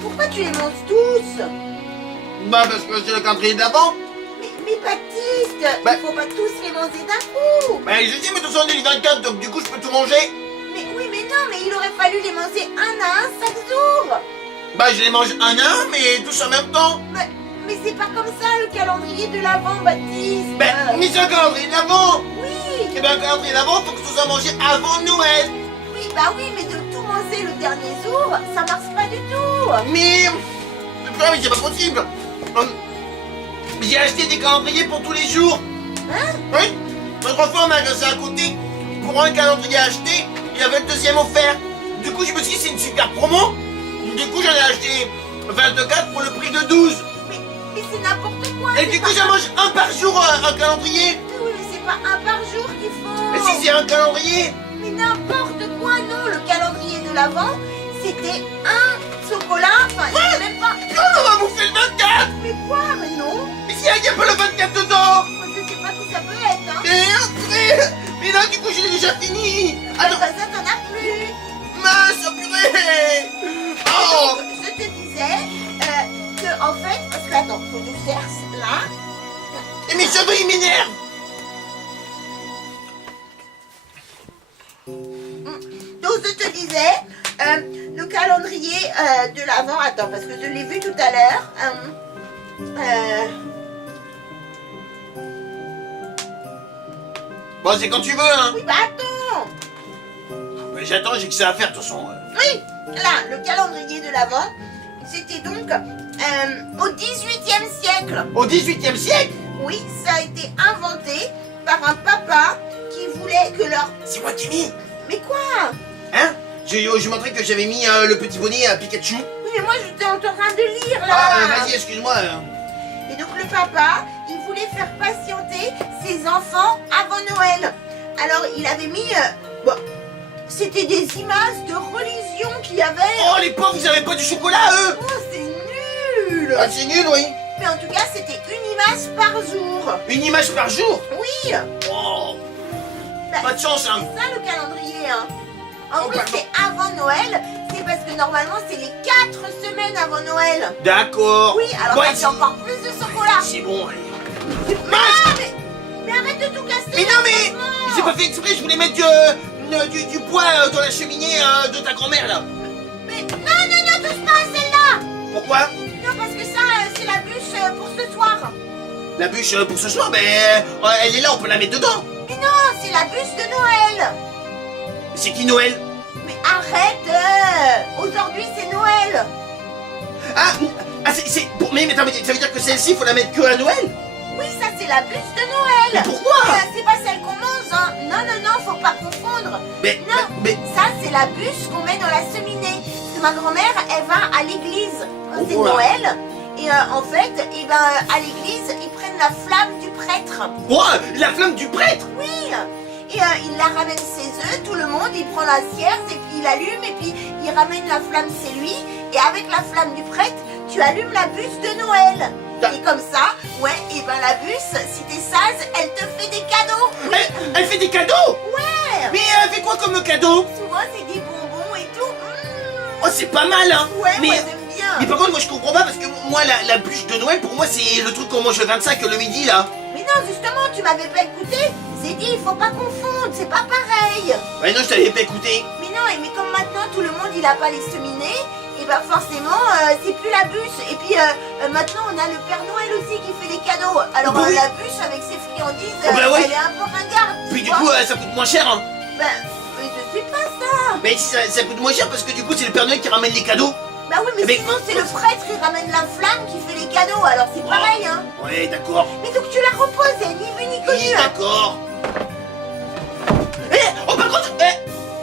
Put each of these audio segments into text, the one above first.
pourquoi tu les manges tous? Bah parce que c'est le calendrier d'avant. Mais Baptiste, Bah- il faut pas tous les manger d'un coup. Bah je sais, mais tout ça on est le 24, donc du coup je peux tout manger. Mais oui, mais non, mais il aurait fallu les manger un à un chaque jour. Bah je les mange un à un, mais tous en même temps. Mais c'est pas comme ça le calendrier de l'Avent, Baptiste. Mais c'est un calendrier d'avant. Oui, Et ben un calendrier d'avant, faut que tout soit mangé avant Noël. oui, mais de tout manger le dernier jour, ça marche pas du tout. Mais c'est pas possible. J'ai acheté des calendriers pour tous les jours. Hein? Oui. L'autre fois, au magasin à côté, pour un calendrier acheté, il y avait le deuxième offert. Du coup, je me suis dit, c'est une super promo. Du coup, j'en ai acheté 24 pour le prix de 12. Mais c'est n'importe quoi. Et c'est du pas coup, je mange un par jour un calendrier. Oui, mais c'est pas un par jour qu'il faut. Mais si c'est un calendrier. Mais n'importe quoi, non. Le calendrier de l'Avent, c'était un chocolat. Enfin, il y avait même pas. On va bouffer le 24. Mais quoi? Mais non. Mais s'il y a pas le 24 dedans. Moi, je sais pas qui ça peut être, hein. Mais là, du coup, je l'ai déjà fini. Attends, Bah, ça, t'en as plus. mince, purée. Oh. Donc, je te disais que, en fait, parce que, attends, faut que je cherche là. Et mes cheveux, ils m'énervent. Donc, je te disais, le calendrier de l'Avent, attends, parce que je l'ai vu tout à l'heure. Bon, c'est quand tu veux, hein. Oui, bah attends. Mais j'attends, j'ai que ça à faire, de toute façon. Oui, là, le calendrier de l'Avent, c'était donc au 18e siècle. Au 18e siècle. Oui, ça a été inventé par un papa qui voulait que leur... C'est moi qui ai mis. Mais quoi? Hein? Je montrais que j'avais mis le petit bonnet à Pikachu. Oui, mais moi, j'étais en train de lire, là. Ah, vas-y, excuse-moi. Et donc, le papa, il voulait faire patienter ses enfants avant Noël. Alors, il avait mis... bon, c'était des images de religion qu'il y avait. Oh, les pauvres, vous avez pas du chocolat, eux? Oh, c'est nul. Ah, c'est nul, oui. Mais en tout cas, c'était une image par jour. Une image par jour. Oui. Oh, Bah, pas de chance, hein. c'est ça le calendrier, hein. En Oh, plus, pardon. c'est avant Noël. C'est parce que normalement, c'est les 4 semaines avant Noël. D'accord. Oui, alors Bon, ça fait encore plus de chocolat. c'est bon, allez. Ah, mais arrête de tout casser. Mais non, mais franchement. j'ai pas fait exprès, je voulais mettre du bois dans la cheminée de ta grand-mère, là. Mais non, touche pas à celle-là. Pourquoi? Non, parce que ça, c'est la bûche pour ce soir. La bûche pour ce soir, mais elle est là, on peut la mettre dedans. Mais non, c'est la bûche de Noël. C'est qui Noël? Mais arrête. Aujourd'hui, c'est Noël. Mais attends, mais ça veut dire que celle-ci, faut la mettre que à Noël? Oui, ça, c'est la bûche de Noël. Mais pourquoi? C'est pas celle qu'on mange, hein. Non, faut pas confondre. Mais, Non, mais, ça c'est la bûche qu'on met dans la cheminée. Parce que ma grand-mère, elle va à l'église quand c'est Oh là. Noël. Et en fait, à l'église, ils prennent la flamme du prêtre. oh, la flamme du prêtre. Oui. Et il la ramène chez eux, tout le monde, il prend la cierge et puis il allume et puis il ramène la flamme chez lui. Et avec la flamme du prêtre, tu allumes la bûche de Noël. Da- Et comme ça, ouais, et ben la bûche, si t'es sage, elle te fait des cadeaux. Oui. Elle fait des cadeaux. Ouais. Mais elle fait quoi comme cadeau? Souvent, c'est des bonbons et tout. Oh, c'est pas mal, hein. Ouais, mais, moi j'aime bien. mais par contre, moi je comprends pas parce que moi, la bûche de Noël, pour moi, c'est le truc qu'on mange le 25 le midi, là. Mais non, justement, tu m'avais pas écouté. J'ai dit, il faut pas confondre, c'est pas pareil. Ouais, non, je t'avais pas écouté. Mais non, mais comme maintenant tout le monde il a pas les cheminées, et ben forcément c'est plus la bûche. Et puis maintenant on a le Père Noël aussi qui fait des cadeaux. Alors Bah oui. la bûche avec ses friandises, Oh, bah oui. elle est un peu ringarde. Puis tu du vois. coup, ça coûte moins cher, hein. Ben, mais je sais pas ça. Mais ça coûte moins cher parce que du coup, c'est le Père Noël qui ramène les cadeaux. Bah oui, mais Mais- sinon c'est le prêtre qui ramène la flamme qui fait les cadeaux. Alors c'est pareil, hein. Ouais, d'accord. Mais donc tu la reposes, elle ni vu ni Oui, connu. hein. d'accord. Oh, par contre,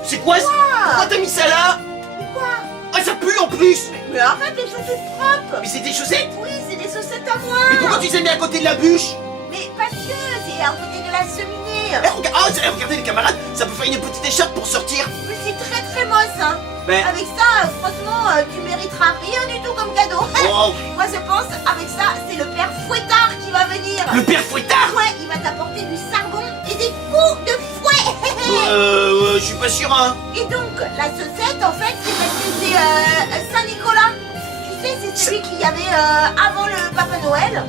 c'est quoi ça? Pourquoi t'as mis ça là? Mais quoi? Ah, ça pue en plus. Mais arrête, elles sont toutes propres. Mais c'est des chaussettes. Oui, c'est des chaussettes à moi. Mais pourquoi tu les as mis à côté de la bûche? Mais parce que c'est à côté de la cheminée. Regardez les camarades, ça peut faire une petite écharpe pour sortir. Mais c'est très très moche, hein. Ben, Avec ça, franchement, tu mériteras rien du tout comme cadeau. oh, Moi, je pense, avec ça, c'est le père Fouettard qui va venir. le Père Fouettard. Ouais, il va t'apporter du charbon et des coups de fouet. Je suis pas sûr, hein. Et donc, la chaussette, en fait, c'est parce que c'est Saint-Nicolas. Tu sais, c'est celui qu'il y avait avant le Papa Noël.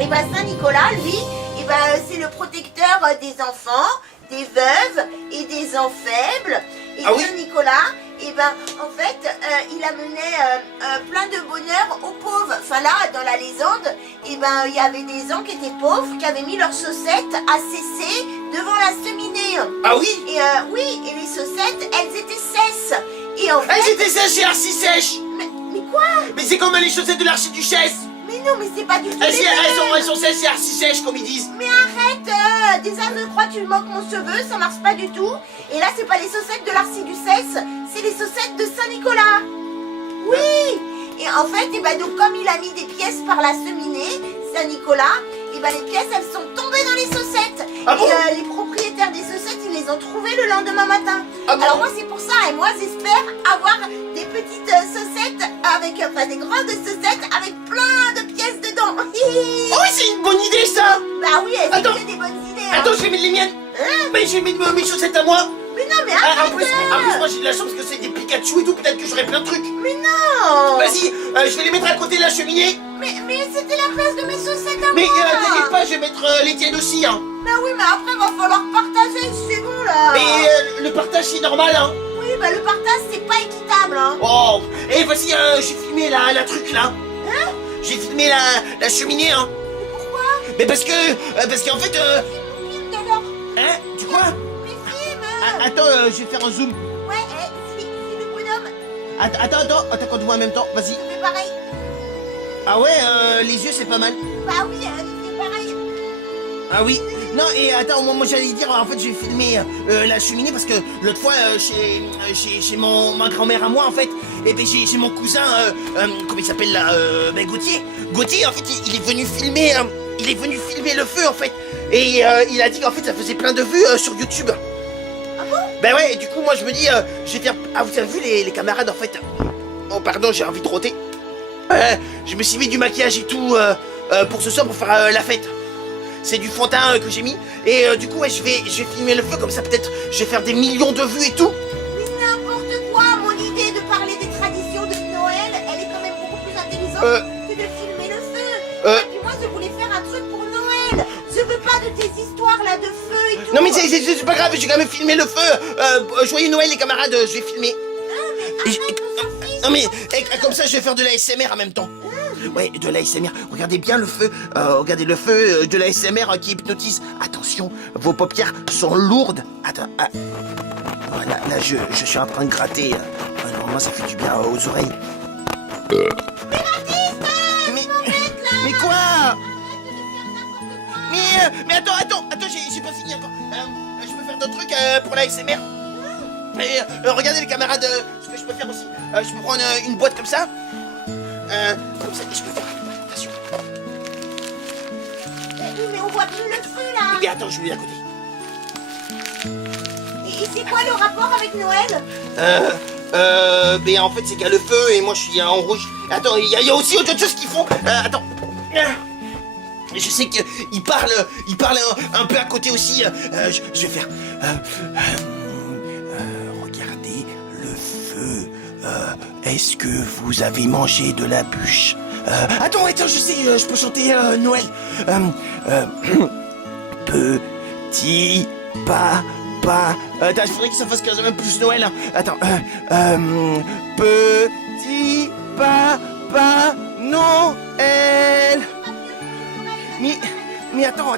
Et ben Saint-Nicolas, lui, et ben, c'est le protecteur des enfants, des veuves et des enfants faibles. Et Ah oui. Saint-Nicolas, et ben, en fait, il amenait plein de bonheur aux pauvres. Enfin là, dans la légende, et ben, il y avait des gens qui étaient pauvres, qui avaient mis leurs chaussettes à cesser devant la cheminée. Ah oui. Et oui, et les chaussettes, elles étaient sèches. Et en fait, Elles étaient sèches et archi sèches. mais quoi? Mais c'est comme les chaussettes de l'archiduchesse. Mais non, mais c'est pas du tout Elles, les elles mêmes. sont sèches et archi sèches, comme ils disent. Mais arrête, déjà je crois que tu manques mon cheveu, ça marche pas du tout. Et là c'est pas les chaussettes de l'archiduchesse, c'est les chaussettes de Saint-Nicolas. Oui. Et en fait, et ben, donc comme il a mis des pièces par la cheminée, Saint-Nicolas, et ben les pièces elles sont tombées dans les chaussettes. Ah bon? Et les propriétaires des chaussettes, ils les ont trouvées le lendemain matin. Ah bon? Alors moi c'est pour ça, et moi j'espère avoir des petites chaussettes avec, enfin des grandes chaussettes avec plein de pièces dedans. Oh oui, c'est une bonne idée, ça. Bah oui, elles Attends. étaient des bonnes idées. Hein. Attends, je vais mettre les miennes. Hein? Mais je vais mettre mes chaussettes à moi. Mais non, mais Ah, arrête. en plus, moi j'ai de la chance parce que c'est des Pikachu et tout, peut-être que j'aurai plein de trucs. Mais non. Vas-y, je vais les mettre à côté de la cheminée. Mais c'était la place de mes chaussettes à Mais moi. t'inquiète pas, je vais mettre les tiennes aussi, hein. Bah oui, mais après va falloir partager, c'est bon là. Mais le partage c'est normal, hein. Oui, bah le partage c'est pas équitable, hein. Oh, et vas-y, j'ai filmé la truc là. Hein? J'ai filmé la cheminée, hein. Pourquoi? Mais parce qu'en fait, Filme d'abord. hein, tu quoi? Mais filme. Attends, je vais faire un zoom. Ouais, c'est le bonhomme. Attends qu'on te voit en même temps, vas-y. Je fais pareil. Ah ouais, les yeux c'est pas mal. Bah oui, il fait pareil. Ah oui. Non, et attends, moi j'allais dire, en fait j'ai filmé la cheminée parce que l'autre fois chez ma grand-mère à moi en fait, et ben j'ai mon cousin, comment il s'appelle là, ben Gauthier. Gauthier en fait il est venu filmer, le feu en fait, et il a dit qu'en fait ça faisait plein de vues sur YouTube. Ah bon? Ben ouais, et du coup moi je me dis, je vais faire, ah vous avez vu les camarades en fait, oh pardon j'ai envie de rôter, je me suis mis du maquillage et tout pour ce soir pour faire la fête. C'est du fond de teint que j'ai mis. Et du coup, ouais, je vais filmer le feu comme ça, peut-être je vais faire des millions de vues et tout. Mais n'importe quoi, mon idée de parler des traditions de Noël, elle est quand même beaucoup plus intelligente que de filmer le feu. Et puis moi, je voulais faire un truc pour Noël. Je veux pas de tes histoires là de feu et tout. Non, mais c'est pas grave, j'ai quand même filmé le feu. Joyeux Noël, les camarades, je vais filmer. Ah, mais arrête, on s'en fiche. Non, mais comme ça, je vais faire de la SMR en même temps. Ouais, de la SMR. Regardez bien le feu. Regardez le feu de la SMR qui hypnotise. Attention, vos paupières sont lourdes. Attends. Voilà, là, je suis en train de gratter. Normalement, ça fait du bien aux oreilles. Mais quoi? Mais attends, j'ai pas fini encore. Je peux faire d'autres trucs pour la SMR. Et regardez les camarades, ce que je peux faire aussi. Je peux prendre une boîte comme ça. Comme ça, et je peux faire. Attention. Oui, mais on voit plus le feu là. Mais attends, je vais à côté. Et c'est quoi le rapport avec Noël? Mais en fait, c'est qu'il y a le feu et moi je suis en rouge. Attends, il y a aussi autre chose qu'ils font. Attends. Je sais qu'ils parlent un peu à côté aussi. Je vais faire. Regardez le feu. Est-ce que vous avez mangé de la bûche? Attends, je sais, je peux chanter Noël. Petit papa. Attends, il faudrait que ça fasse quand même plus Noël. Hein. Attends. Petit papa Noël. Mais attends.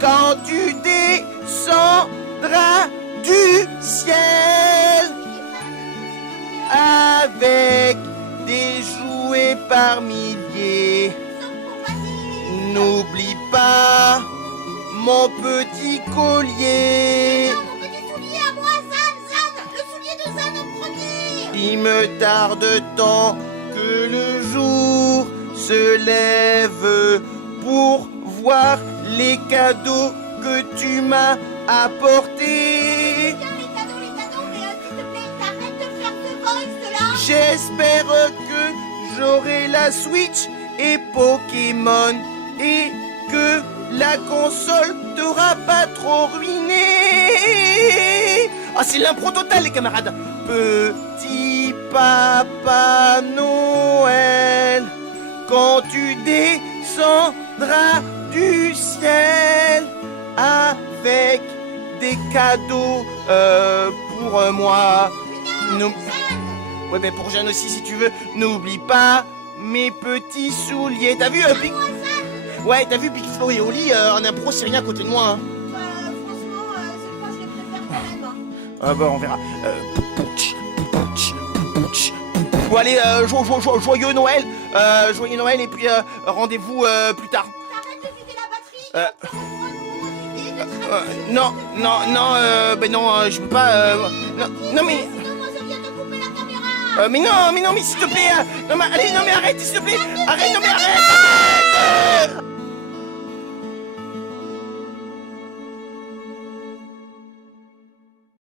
Quand tu descendras du ciel avec des jouets par milliers, n'oublie pas mon petit collier. Non, mon petit soulier à moi, Zan, le soulier de Zan en premier. Il me tarde tant que le jour se lève pour voir les cadeaux que tu m'as apportés. Tiens, les cadeaux, mais s'il te plaît, t'arrêtes de faire ce voice là. J'espère que j'aurai la Switch et Pokémon et que la console t'aura pas trop ruiné. Ah, c'est l'impro total, les camarades. Petit Papa Noël, quand tu descendras du ciel avec des cadeaux pour moi. Ouais, mais pour Jeanne aussi, si tu veux. N'oublie pas mes petits souliers. T'as vu Big... Ouais, t'as vu Big Flo et Oli en impro, c'est rien à côté de moi. Hein. Franchement, moi je les préfère quand même. Hein. Ah bah on verra. Bon allez, joyeux Noël. Joyeux Noël et puis rendez-vous plus tard. T'arrêtes de vider la batterie. Non, ben non, je peux pas. Non mais. Sinon, moi je viens de couper la caméra. Mais non, mais s'il te plaît. Non mais allez, non mais arrête, s'il te plaît. Arrête, non mais arrête.